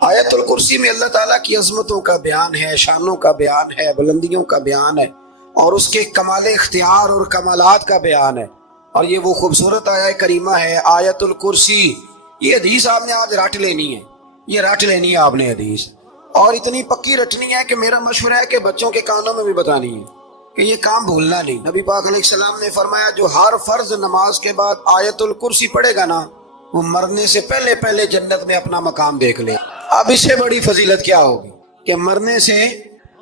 آیت الکرسی میں اللہ تعالیٰ کی عظمتوں کا بیان ہے، شانوں کا بیان ہے، بلندیوں کا بیان ہے، اور اس کے کمال اختیار اور کمالات کا بیان ہے۔ اور یہ وہ خوبصورت آیت کریمہ ہے آیت الکرسی۔ یہ حدیث آپ نے آج رٹ لینی ہے، یہ رٹ لینی ہے آپ نے حدیث، اور اتنی پکی رٹنی ہے کہ میرا مشورہ ہے کہ بچوں کے کانوں میں بھی بتانی ہے کہ یہ کام بھولنا نہیں۔ نبی پاک علیہ السلام نے فرمایا جو ہر فرض نماز کے بعد آیت الکرسی پڑھے گا نا، وہ مرنے سے پہلے پہلے جنت میں اپنا مقام دیکھ لے۔ اب اس سے بڑی فضیلت کیا ہوگی کہ مرنے سے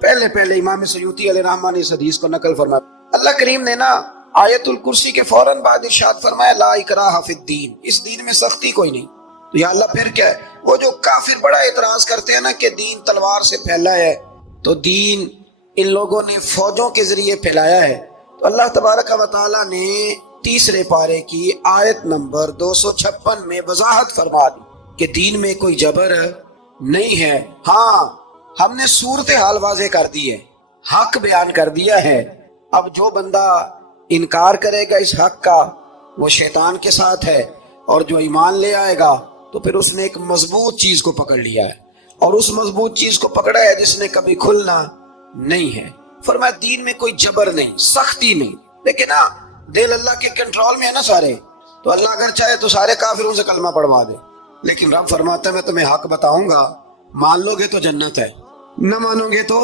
پہلے پہلے۔ امام سیوطی علیہ الرحمہ نے اس حدیث کو نقل فرمایا۔ اللہ کریم نے نا آیت الکرسی کے فوراً بعد ارشاد فرمایا لا اکراہ فی الدین، اس دین میں سختی کوئی نہیں۔ تو یا اللہ پھر کیا ہے؟ وہ جو کافر بڑا اعتراض کرتے ہیں نا کہ دین تلوار سے پھیلا ہے، تو دین ان لوگوں نے فوجوں کے ذریعے پھیلایا ہے۔ تو اللہ تبارک و تعالیٰ نے تیسرے پارے کی آیت نمبر 256 میں وضاحت فرما دی کہ دین میں کوئی جبر نہیں ہے۔ ہاں ہم نے صورتحال واضح کر دی ہے، حق بیان کر دیا ہے۔ اب جو بندہ انکار کرے گا اس حق کا وہ شیطان کے ساتھ ہے، اور جو ایمان لے آئے گا تو پھر اس نے ایک مضبوط چیز کو پکڑ لیا ہے، اور اس مضبوط چیز کو پکڑا ہے جس نے کبھی کھلنا نہیں ہے۔ فرمایا دین میں کوئی جبر نہیں، سختی نہیں، لیکن نا دل اللہ کے کنٹرول میں ہے نا سارے، تو اللہ اگر چاہے تو سارے کافروں سے کلمہ پڑھوا دے، لیکن رب فرماتا ہے میں تمہیں حق بتاؤں گا، مان لو گے تو جنت ہے، نہ مانو گے تو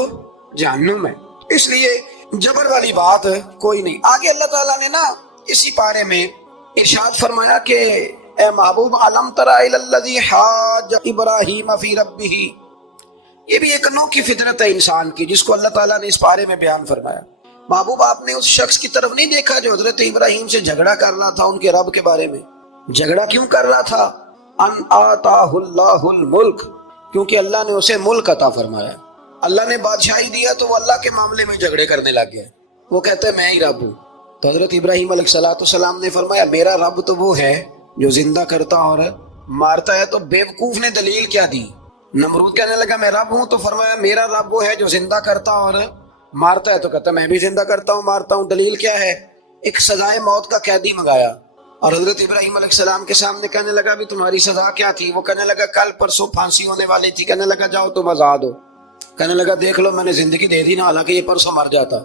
جہنم ہے۔ اس لیے جبر والی بات کوئی نہیں۔ آگے اللہ تعالیٰ نے نا اسی پارے میں ارشاد فرمایا کہ اے محبوب علم تری الی الذی حاج ابراہیم فی ربہ، یہ بھی ایک انوکھی فطرت ہے انسان کی جس کو اللہ تعالیٰ نے اس پارے میں بیان فرمایا۔ محبوب آپ نے اس شخص کی طرف نہیں دیکھا جو حضرت ابراہیم سے جھگڑا کر رہا تھا ان کے رب کے بارے میں؟ جھگڑا کیوں کر رہا تھا؟ ان آتاہ اللہ الملک، کیونکہ اللہ نے اسے ملک عطا فرمایا، اللہ نے بادشاہی دیا، تو وہ اللہ کے معاملے میں جھگڑے کرنے لگ گیا۔ وہ کہتے ہیں میں ہی رب ہوں۔ تو حضرت ابراہیم علیہ السلام نے فرمایا میرا رب تو وہ ہے جو زندہ کرتا اور مارتا ہے۔ تو بیوقوف نے دلیل کیا دی؟ نمرود کہنے لگا میں رب ہوں، تو فرمایا میرا رب وہ ہے جو زندہ کرتا اور مارتا ہے، تو کہتا میں بھی زندہ کرتا ہوں مارتا ہوں، دلیل کیا ہے؟ ایک سزائے موت کا قیدی منگایا، اور حضرت ابراہیم علیہ السلام کے سامنے کہنے لگا بھی تمہاری سزا کیا تھی؟ وہ کہنے لگا کل پرسوں پھانسی ہونے والی تھی۔ کہنے لگا جاؤ تم آزاد ہو۔ کہنے لگا دیکھ لو میں نے زندگی دے دی نا، حالانکہ یہ پرسوں مر جاتا،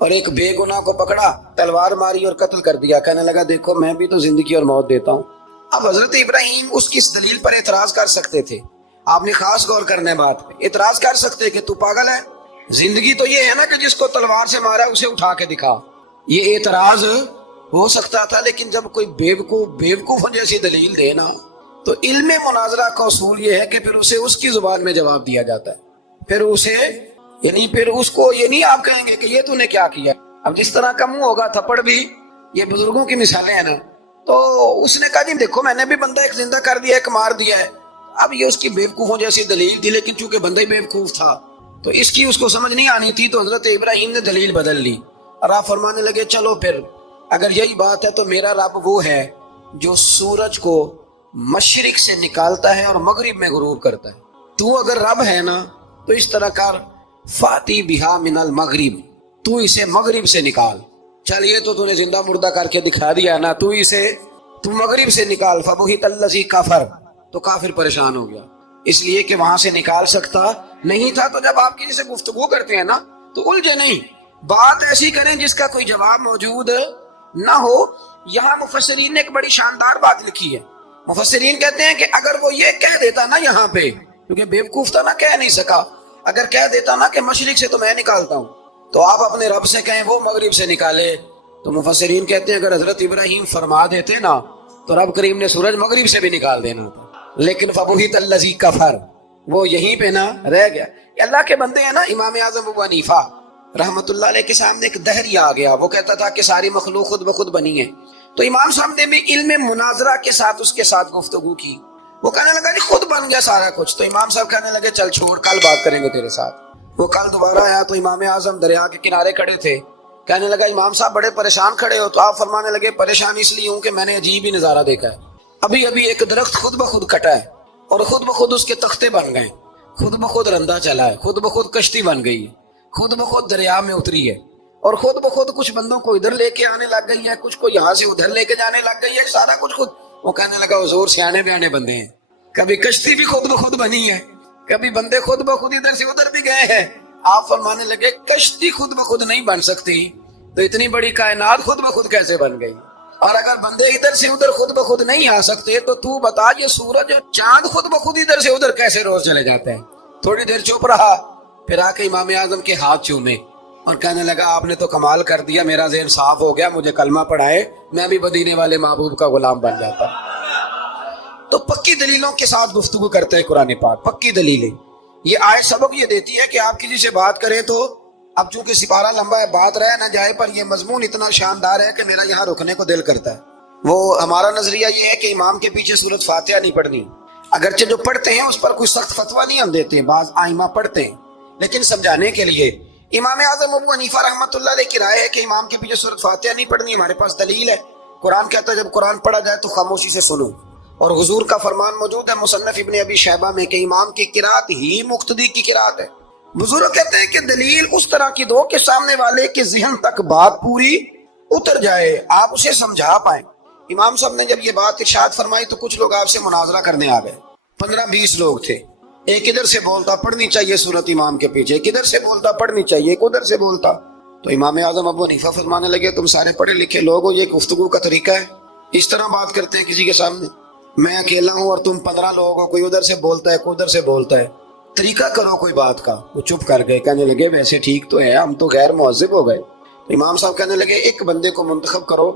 اور ایک بے گناہ کو پکڑا، تلوار ماری اور قتل کر دیا۔ کہنے لگا دیکھو میں بھی تو زندگی اور موت دیتا ہوں۔ اب حضرت ابراہیم اس کی اس دلیل پر اعتراض کر سکتے تھے، آپ نے خاص غور کرنا ہے بات پہ، اعتراض کر سکتے کہ تو پاگل ہے، زندگی تو یہ ہے نا کہ جس کو تلوار سے مارا اسے اٹھا کے دکھا، یہ اعتراض ہو سکتا تھا۔ لیکن جب کوئی بیوقوف جیسی دلیل دے نا، تو علم مناظرہ کا اصول یہ ہے کہ پھر اسے اس کی زبان میں جواب دیا جاتا ہے، پھر اس کو یہ نہیں آپ کہیں گے کہ یہ تو نے کیا کیا۔ اب جس طرح کا منہ ہوگا تھپڑ بھی، یہ بزرگوں کی مثالیں ہیں نا، تو اس نے کہا جی دیکھو میں نے بھی بندہ ایک زندہ کر دیا، ایک مار دیا ہے۔ اب یہ اس کی بیوقوفوں جیسی دلیل تھی، لیکن چونکہ بندہ ہی بیوقوف تھا تو اس کی اس کو سمجھ نہیں آنی تھی، تو حضرت ابراہیم نے دلیل بدل لی، اور آپ فرمانے لگے چلو پھر اگر یہی بات ہے تو میرا رب وہ ہے جو سورج کو مشرق سے نکالتا ہے اور مغرب میں غروب کرتا ہے۔ تو اگر رب ہے نا تو اس طرح کر فاتی بہا من المغرب، تو اسے مغرب سے نکال۔ چل یہ تو نے زندہ مردہ کر کے دکھا دیا نا، تو مغرب سے نکال۔ فبہت الذی کفر، تو کافر پریشان ہو گیا، اس لیے کہ وہاں سے نکال سکتا نہیں تھا۔ تو جب آپ کسی سے گفتگو کرتے ہیں نا تو الجھے نہیں، بات ایسی کریں جس کا کوئی جواب موجود نہ ہو۔ یہاں مفسرین نے ایک بڑی شاندار بات لکھی ہے۔ مفسرین کہتے ہیں کہ اگر وہ یہ کہہ دیتا نا یہاں پہ، کیونکہ بیوقوف تھا نا، کہہ نہیں سکا، اگر کہہ دیتا نا کہ مشرق سے تو میں نکالتا ہوں، تو آپ اپنے رب سے کہیں وہ مغرب سے نکالے، تو مفسرین کہتے ہیں اگر حضرت ابراہیم فرما دیتے نا تو رب کریم نے سورج مغرب سے بھی نکال دینا تھا، لیکن فبہت الذی کفر، وہ یہیں پہ نا رہ گیا۔ اللہ کے بندے ہیں نا، امام اعظم ابو حنیفہ رحمت اللہ علیہ کے سامنے ایک دہری آ گیا، وہ کہتا تھا کہ ساری مخلوق خود بخود بنی ہے۔ تو امام صاحب نے بھی علم مناظرہ کے ساتھ اس کے ساتھ گفتگو کی، وہ کہنے لگا جی خود بن گیا سارا کچھ۔ تو امام صاحب کہنے لگے چل چھوڑ، کل بات کریں گے تیرے ساتھ۔ وہ کل دوبارہ آیا تو امام اعظم دریا کے کنارے کھڑے تھے، کہنے لگا امام صاحب بڑے پریشان کھڑے ہو؟ تو آپ فرمانے لگے پریشان اس لیے ہوں کہ میں نے عجیب ہی نظارہ دیکھا ہے، ابھی ایک درخت خود بخود کٹا ہے اور خود بخود اس کے تختے بن گئے، خود بخود رندہ چلا ہے، خود بخود کشتی بن گئی ہے، خود بخود دریا میں اتری ہے، اور خود بخود کچھ بندوں کو ادھر لے کے آنے لگ گئی ہے، کچھ کو یہاں سے ادھر لے کے جانے لگ گئی ہے، سارا کچھ خود۔ وہ کہنے لگا حضور سیانے بیانے بندے ہیں، کبھی کشتی بھی خود بخود بنی ہے کبھی بندے خود بخود ادھر سے ادھر بھی گئے ہیں. آپ فرمانے لگے کشتی خود بخود نہیں بن سکتی تو اتنی بڑی کائنات خود بخود کیسے بن گئی؟ اور اگر بندے ادھر سے ادھر خود بخود نہیں آ سکتے تو بتا یہ سورج اور چاند خود بخود ادھر سے ادھر کیسے روز چلے جاتے ہیں؟ تھوڑی دیر چپ رہا، پھر آ کے امام اعظم کے ہاتھ چومے اور کہنے لگا آپ نے تو کمال کر دیا، میرا ذہن صاف ہو گیا، مجھے کلمہ پڑھائے، میں بھی مدینے والے محبوب کا غلام بن جاتا. تو پکی دلیلوں کے ساتھ گفتگو کرتے ہیں قرآن پاک، پکی دلیلیں. یہ آیت سبق یہ دیتی ہے کہ آپ کسی سے بات کریں تو اب چونکہ سپارہ لمبا ہے بات رہ نہ جائے، پر یہ مضمون اتنا شاندار ہے کہ میرا یہاں رکنے کو دل کرتا ہے. وہ ہمارا نظریہ یہ ہے کہ امام کے پیچھے سورۃ فاتحہ نہیں پڑھنی، اگرچہ جو پڑھتے ہیں اس پر کوئی سخت فتویٰ نہیں ہم دیتے ہیں، بعض آئمہ پڑھتے ہیں، لیکن سمجھانے کے لیے امام اعظم ابو حنیفہ رحمۃ اللہ علیہ کی رائے ہے کہ امام کے پیچھے سورۃ فاتحہ نہیں پڑھنی. ہمارے پاس دلیل ہے، قرآن کہتا ہے جب قرآن پڑھا جائے تو خاموشی سے سنو، اور حضور کا فرمان موجود ہے مصنف ابن ابی شیبہ میں کہ امام کی قرات ہی مقتدی کی قرات ہے. بزرگ کہتے ہیں کہ دلیل اس طرح کی دو کہ سامنے والے کے ذہن تک بات پوری اتر جائے، آپ اسے سمجھا پائیں. امام صاحب نے جب یہ بات ارشاد فرمائی تو کچھ لوگ آپ سے مناظرہ کرنے آ گئے، 15-20 لوگ تھے. ایک ادھر سے بولتا پڑھنی چاہیے سورت امام کے پیچھے، ایک ادھر سے بولتا پڑھنی چاہیے، ایک ادھر سے بولتا. تو امام اعظم ابو حنیفہ فرمانے لگے تم سارے پڑھے لکھے لوگ ہو، یہ گفتگو کا طریقہ ہے؟ اس طرح بات کرتے ہیں کسی کے سامنے؟ میں اکیلا ہوں اور تم 15 لوگ ہو، کوئی ادھر سے بولتا ہے کوئی ادھر سے بولتا ہے، طریقہ کرو کوئی بات کا. وہ چپ کر گئے، کہنے لگے ویسے ٹھیک تو ہے، ہم تو غیر مہذب ہو گئے. امام صاحب کہنے لگے ایک بندے کو منتخب کرو،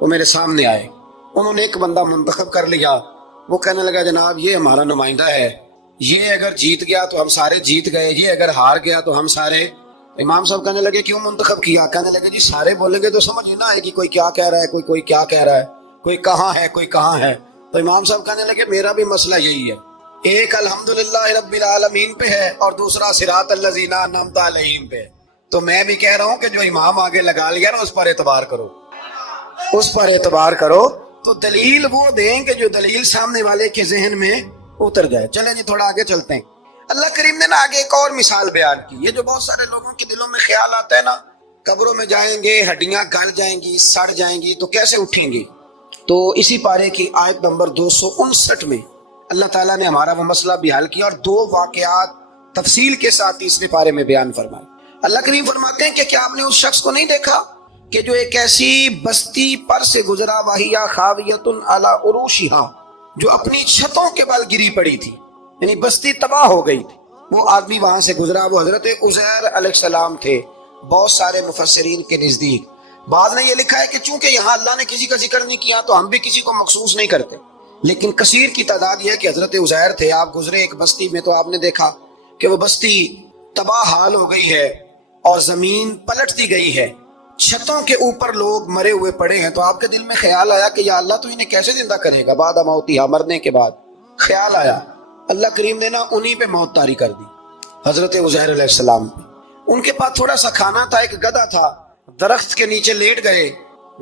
وہ میرے سامنے آئے. انہوں نے ایک بندہ منتخب کر لیا. وہ کہنے لگا جناب یہ ہمارا نمائندہ ہے، یہ اگر جیت گیا تو ہم سارے جیت گئے، یہ اگر ہار گیا تو ہم سارے. امام صاحب کہنے لگے کیوں منتخب کیا؟ کہنے لگے جی سارے بولیں گے تو سمجھ نہ آئے گی کوئی کیا کہہ رہا ہے، کوئی کیا کہہ رہا ہے، کوئی کہاں ہے کوئی کہاں ہے. تو امام صاحب کہنے لگے میرا بھی مسئلہ یہی ہے، ایک الحمدللہ رب العالمین پہ ہے اور دوسرا صراط الذین انعمت علیہم پہ ہے. تو میں بھی کہہ رہا ہوں کہ جو امام آگے لگا لیا نا اس پر اعتبار کرو، اس پر اعتبار کرو. تو دلیل وہ دیں کہ جو دلیل سامنے والے کے ذہن میں اتر جائے. چلیں جی تھوڑا آگے چلتے ہیں. اللہ کریم نے نا آگے ایک اور مثال بیان کی. یہ جو بہت سارے لوگوں کے دلوں میں خیال آتا ہے نا قبروں میں جائیں گے ہڈیاں گل جائیں گی سڑ جائیں گی تو کیسے اٹھیں گی، تو اسی پارے کی آیت نمبر 259 میں اللہ تعالیٰ نے ہمارا وہ مسئلہ بھی حل کیا اور 2 واقعات تفصیل کے ساتھ تیسرے پارے میں بیان فرمائے. اللہ کریم فرماتے ہیں کہ کیا آپ نے اس شخص کو نہیں دیکھا کہ جو ایک ایسی بستی پر سے گزرا وَهِيَ خَاوِيَةٌ عَلَىٰ عُرُوشِهَا، جو اپنی چھتوں کے بل گری پڑی تھی، یعنی بستی تباہ ہو گئی تھی. وہ آدمی وہاں سے گزرا، وہ حضرت عزیر علیہ السلام تھے. بہت سارے مفسرین کے نزدیک بعض نے یہ لکھا ہے کہ چونکہ یہاں اللہ نے کسی کا ذکر نہیں کیا تو ہم بھی کسی کو مخصوص نہیں کرتے، لیکن کثیر کی تعداد یہ ہے کہ حضرت عزیر تھے. آپ گزرے ایک بستی میں تو آپ نے دیکھا کہ وہ بستی تباہ حال ہو گئی ہے اور زمین پلٹ دی گئی ہے، چھتوں کے اوپر لوگ مرے ہوئے پڑے ہیں. تو آپ کے دل میں خیال آیا کہ یا اللہ تو انہیں کیسے زندہ کرے گا بعد موتہا، مرنے کے بعد. خیال آیا، اللہ کریم نے نا انہی پہ موت طاری کر دی، حضرت عزیر علیہ السلام پہ. ان کے پاس تھوڑا سا کھانا تھا، ایک گدھا تھا، درخت کے نیچے لیٹ گئے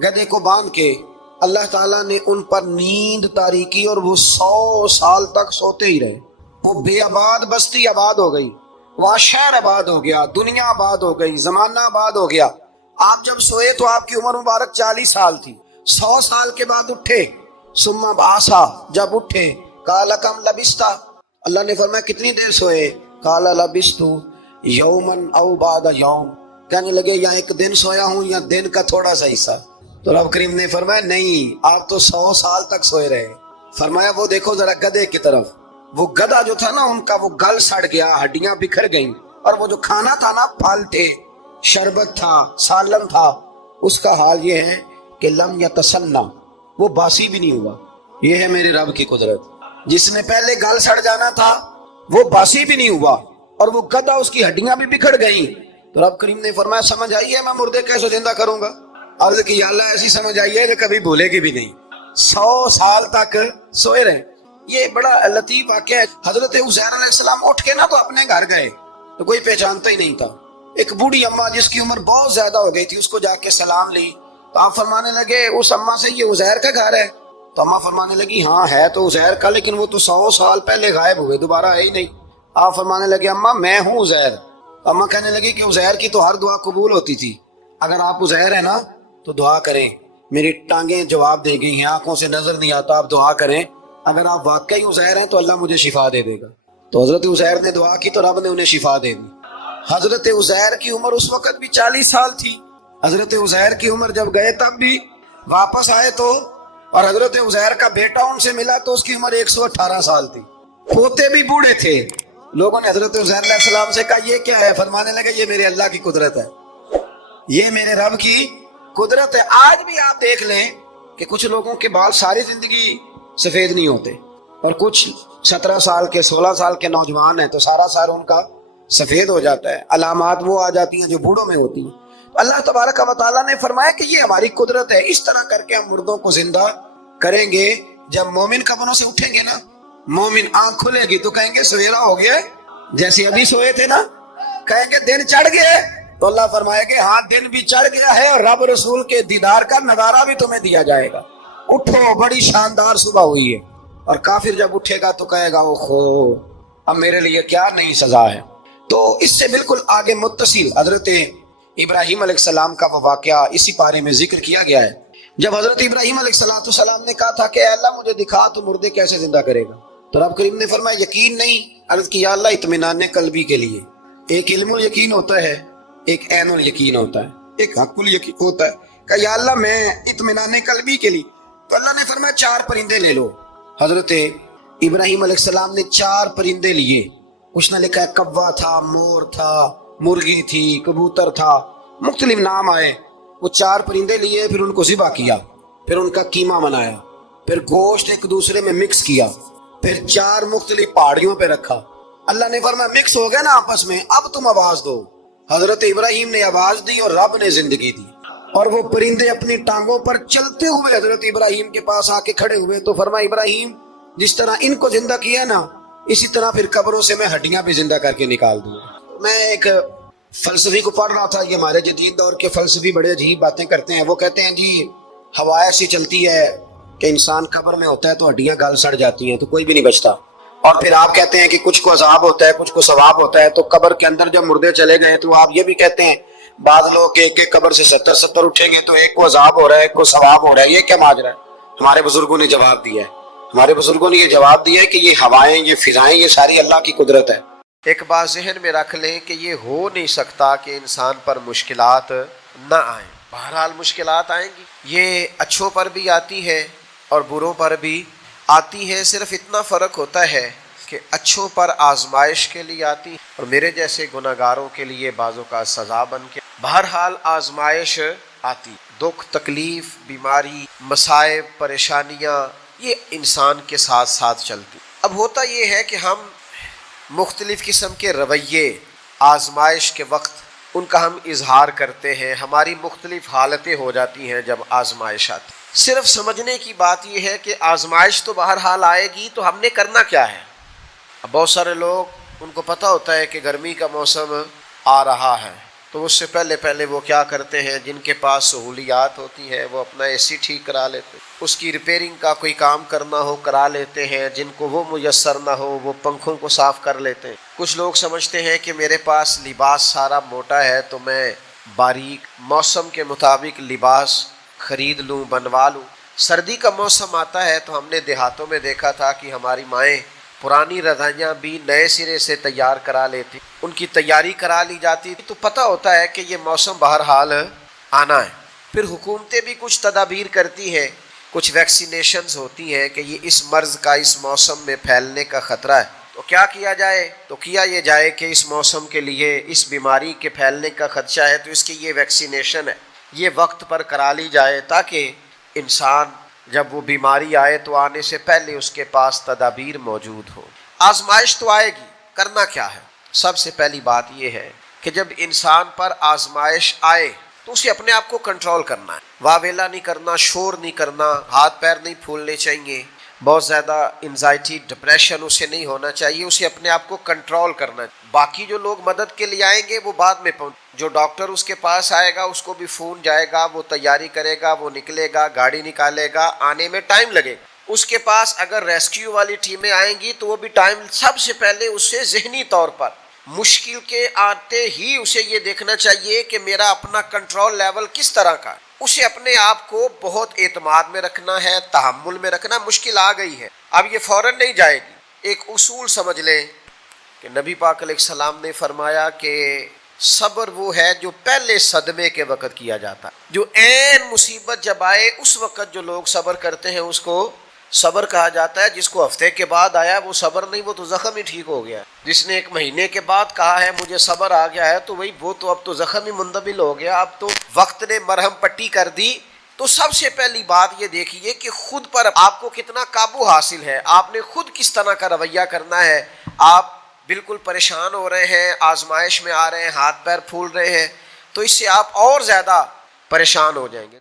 گدھے کو باندھ کے. اللہ تعالیٰ نے ان پر نیند طاری کی اور وہ 100 سال تک سوتے ہی رہے. وہ بے آباد بستی آباد ہو گئی، وہاں شہر آباد ہو گیا، دنیا آباد ہو گئی، زمانہ آباد ہو گیا. آپ جب سوئے تو آپ کی عمر مبارک 40 سال تھی. 100 سال کے بعد اٹھے، ثم بعثا، جب اٹھے قال کم لبثت، اللہ نے فرمایا کتنی دیر سوئے؟ قال لبثت یوما او بعد یوم، کہنے لگے یا ایک دن سویا ہوں یا دن کا تھوڑا سا حصہ. تو رب کریم نے فرمایا نہیں، آپ تو 100 سال تک سوئے رہے. فرمایا وہ دیکھو ذرا گدھے کی طرف، وہ گدھا جو تھا نا ان کا وہ گل سڑ گیا، ہڈیاں بکھر گئیں، اور وہ جو کھانا تھا نا پھل تھے، شربت تھا، سالن تھا، اس کا حال یہ ہے کہ لم یتسنہ، وہ باسی بھی نہیں ہوا. یہ ہے میرے رب کی قدرت. جس نے پہلے گل سڑ جانا تھا وہ باسی بھی نہیں ہوا اور وہ گدھا اس کی ہڈیاں بھی بکھر گئیں. تو رب کریم نے فرمایا سمجھ آئی ہے میں مردے کیسے زندہ کروں گا؟ عرض کی یا اللہ ایسی سمجھ آئی ہے کہ کبھی بھولے گی بھی نہیں. 100 سال تک سوئے رہے. یہ بڑا لطیف واقعہ ہے. حضرت عزیر علیہ السلام اٹھ کے نا تو اپنے گھر گئے تو کوئی پہچانتا ہی نہیں تھا. ایک بوڑھی اماں جس کی عمر بہت زیادہ ہو گئی تھی اس کو جا کے سلام لی تو آپ فرمانے لگے اس اماں سے یہ عزیر کا گھر ہے؟ تو اماں فرمانے لگی ہاں ہے تو عزیر کا، لیکن وہ تو 100 سال پہلے غائب ہوئے، دوبارہ آئے ہی نہیں. آپ فرمانے لگے اماں میں ہوں عزیر. اماں کہنے لگی کہ عزیر کی تو ہر دعا قبول ہوتی تھی، اگر آپ عزیر ہیں نا تو دعا کریں، میری ٹانگیں جواب دے گئی ہیں، آنکھوں سے نظر نہیں آتا، آپ دعا کریں، اگر آپ واقعی عزیر ہیں تو اللہ مجھے شفا دے دے گا. تو حضرت عزیر نے دعا کی تو رب نے انہیں شفا دے دی. حضرت عزیر کی عمر اس وقت بھی 40 سال تھی. حضرت عزیر کی عمر جب گئے تب بھی واپس آئے تو، اور حضرت عزیر کا بیٹا ان سے ملا تو اس کی عمر 118 سال تھی. پوتے بھی بوڑھے تھے. لوگوں نے حضرت عزیر علیہ السلام سے کہا یہ کیا ہے؟ فرمانے لگے یہ میرے اللہ کی قدرت ہے، یہ میرے رب کی قدرت ہے. آج بھی آپ دیکھ لیں کہ کچھ لوگوں کے بال ساری زندگی سفید نہیں ہوتے، اور کچھ 17 سال کے 16 سال کے نوجوان ہیں تو سارا سر ان کا سفید ہو جاتا ہے. علامات وہ آ جاتی ہیں جو بوڑھوں میں ہوتی ہیں. اللہ تبارک و تعالیٰ نے فرمایا کہ یہ ہماری قدرت ہے. اس طرح کر کے ہم مردوں کو زندہ کریں گے. جب مومن قبروں سے اٹھیں گے نا، مومن آنکھ کھلے گی تو کہیں گے سویرا ہو گیا، جیسے ابھی سوئے تھے نا، کہیں گے دن چڑھ گئے. تو اللہ فرمائے کہ ہاں دن بھی چڑھ گیا ہے، اور رب رسول کے دیدار کا نظارہ بھی تمہیں دیا جائے گا. اٹھو، بڑی شاندار صبح ہوئی ہے. اور کافر جب اٹھے گا تو کہے گا اوہو اب میرے لیے کیا نئی سزا ہے. تو اس سے بالکل آگے متصل حضرت ابراہیم علیہ السلام کا وہ واقعہ اسی پارے میں ذکر کیا گیا ہے. جب حضرت ابراہیم علیہ السلام نے کہا تھا کہ اے اللہ مجھے دکھا تو مردے کیسے زندہ کرے گا، تو رب کریم نے فرمایا یقین نہیں. عرض کی یا اللہ اطمینان قلبی کے لیے ایک علم الیقین ہوتا ہے، ایک عین الیقین ہوتا ہے، ایک حق الیقین ہوتا ہے. کہ یا اللہ میں اطمینان قلبی کے لیے. تو اللہ نے فرمایا 4 پرندے لے لو. حضرت ابراہیم علیہ السلام نے 4 پرندے لیے. اس نے لکھا ہے کوا تھا، مور تھا، مرغی تھی، کبوتر تھا، مختلف نام آئے. وہ 4 پرندے لیے، پھر ان کو ذبح کیا، پھر ان کا قیمہ بنایا، پھر گوشت ایک دوسرے میں مکس کیا، پھر 4 مختلف پہاڑیوں پہ رکھا. اللہ نے فرمایا مکس ہو گیا نا آپس میں، اب تم آواز دو. حضرت ابراہیم نے آواز دی اور رب نے زندگی دی. اور وہ پرندے اپنی ٹانگوں پر چلتے ہوئے حضرت ابراہیم کے پاس آ کے کھڑے ہوئے. تو فرمایا ابراہیم جس طرح ان کو زندہ کیا نا، اسی طرح پھر قبروں سے میں ہڈیاں بھی زندہ کر کے نکال دوں. میں ایک فلسفی کو پڑھ رہا تھا. یہ ہمارے جدید دور کے فلسفی بڑے عجیب باتیں کرتے ہیں. وہ کہتے ہیں جی ہوا ایسی چلتی ہے کہ انسان قبر میں ہوتا ہے تو ہڈیاں گل سڑ جاتی ہیں تو کوئی بھی نہیں بچتا. اور پھر آپ کہتے ہیں کہ کچھ کو عذاب ہوتا ہے کچھ کو ثواب ہوتا ہے. تو قبر کے اندر جب مردے چلے گئے تو آپ یہ بھی کہتے ہیں بعض لوگ ایک ایک قبر سے 70 اٹھیں گے تو ایک کو عذاب ہو رہا ہے ایک کو ثواب ہو رہا ہے. یہ کیا ماجرا ہے؟ ہمارے بزرگوں نے جواب دیا ہے. ہمارے بزرگوں نے یہ جواب دیا ہے کہ یہ ہوائیں، یہ فضائیں، یہ ساری اللہ کی قدرت ہے. ایک بات ذہن میں رکھ لیں کہ یہ ہو نہیں سکتا کہ انسان پر مشکلات نہ آئیں. بہرحال مشکلات آئیں گی. یہ اچھوں پر بھی آتی ہے اور بروں پر بھی آتی ہے. صرف اتنا فرق ہوتا ہے کہ اچھوں پر آزمائش کے لیے آتی اور میرے جیسے گناہگاروں کے لیے بعضوں کا سزا بن کے. بہرحال آزمائش آتی، دکھ، تکلیف، بیماری، مصائب، پریشانیاں یہ انسان کے ساتھ ساتھ چلتی. اب ہوتا یہ ہے کہ ہم مختلف قسم کے رویے آزمائش کے وقت ان کا ہم اظہار کرتے ہیں. ہماری مختلف حالتیں ہو جاتی ہیں جب آزمائش آتی. صرف سمجھنے کی بات یہ ہے کہ آزمائش تو بہرحال آئے گی تو ہم نے کرنا کیا ہے. اب بہت سارے لوگ ان کو پتہ ہوتا ہے کہ گرمی کا موسم آ رہا ہے تو اس سے پہلے وہ کیا کرتے ہیں، جن کے پاس سہولیات ہوتی ہے وہ اپنا اے سی ٹھیک کرا لیتے ہیں، اس کی ریپیرنگ کا کوئی کام کرنا ہو کرا لیتے ہیں، جن کو وہ میسر نہ ہو وہ پنکھوں کو صاف کر لیتے ہیں. کچھ لوگ سمجھتے ہیں کہ میرے پاس لباس سارا موٹا ہے تو میں باریک موسم کے مطابق لباس خرید لوں، بنوا لوں. سردی کا موسم آتا ہے تو ہم نے دیہاتوں میں دیکھا تھا کہ ہماری مائیں پرانی رضائیاں بھی نئے سرے سے تیار کرا لیتی، ان کی تیاری کرا لی جاتی. تو پتہ ہوتا ہے کہ یہ موسم بہرحال آنا ہے. پھر حکومتیں بھی کچھ تدابیر کرتی ہیں، کچھ ویکسینیشنز ہوتی ہیں کہ یہ اس مرض کا اس موسم میں پھیلنے کا خطرہ ہے. تو کیا کیا جائے؟ تو کیا یہ جائے کہ اس موسم کے لیے اس بیماری کے پھیلنے کا خدشہ ہے تو اس کی یہ ویکسینیشن ہے، یہ وقت پر کرا لی جائے تاکہ انسان جب وہ بیماری آئے تو آنے سے پہلے اس کے پاس تدابیر موجود ہو. آزمائش تو آئے گی، کرنا کیا ہے؟ سب سے پہلی بات یہ ہے کہ جب انسان پر آزمائش آئے تو اسے اپنے آپ کو کنٹرول کرنا ہے. واویلا نہیں کرنا، شور نہیں کرنا، ہاتھ پیر نہیں پھولنے چاہیے، بہت زیادہ انزائٹی ڈپریشن اسے نہیں ہونا چاہیے. اسے اپنے آپ کو کنٹرول کرنا ہے. باقی جو لوگ مدد کے لیے آئیں گے وہ بعد میں جو ڈاکٹر اس کے پاس آئے گا اس کو بھی فون جائے گا، وہ تیاری کرے گا، وہ نکلے گا، گاڑی نکالے گا، آنے میں ٹائم لگے گا. اس کے پاس اگر ریسکیو والی ٹیمیں آئیں گی تو وہ بھی ٹائم. سب سے پہلے اسے ذہنی طور پر مشکل کے آتے ہی اسے یہ دیکھنا چاہیے کہ میرا اپنا کنٹرول لیول کس طرح کا. اسے اپنے آپ کو بہت اعتماد میں رکھنا ہے، تحمل میں رکھنا. مشکل آ گئی ہے اب یہ فوراً نہیں جائے گی. ایک اصول سمجھ لیں کہ نبی پاک علیہ السلام نے فرمایا کہ صبر وہ ہے جو پہلے صدمے کے وقت کیا جاتا ہے، جو عین مصیبت جب آئے اس وقت جو لوگ صبر کرتے ہیں اس کو صبر کہا جاتا ہے۔ جس کو ہفتے کے بعد آیا وہ صبر نہیں، وہ تو زخم ہی ٹھیک ہو گیا۔ جس نے ایک مہینے کے بعد کہا ہے مجھے صبر آ گیا ہے تو وہ تو اب تو زخم ہی مندمل ہو گیا، اب تو وقت نے مرہم پٹی کر دی۔ تو سب سے پہلی بات یہ دیکھیے کہ خود پر آپ کو کتنا قابو حاصل ہے، آپ نے خود کس طرح کا رویہ کرنا ہے۔ آپ بالکل پریشان ہو رہے ہیں، آزمائش میں آ رہے ہیں، ہاتھ پیر پھول رہے ہیں، تو اس سے آپ اور زیادہ پریشان ہو جائیں گے۔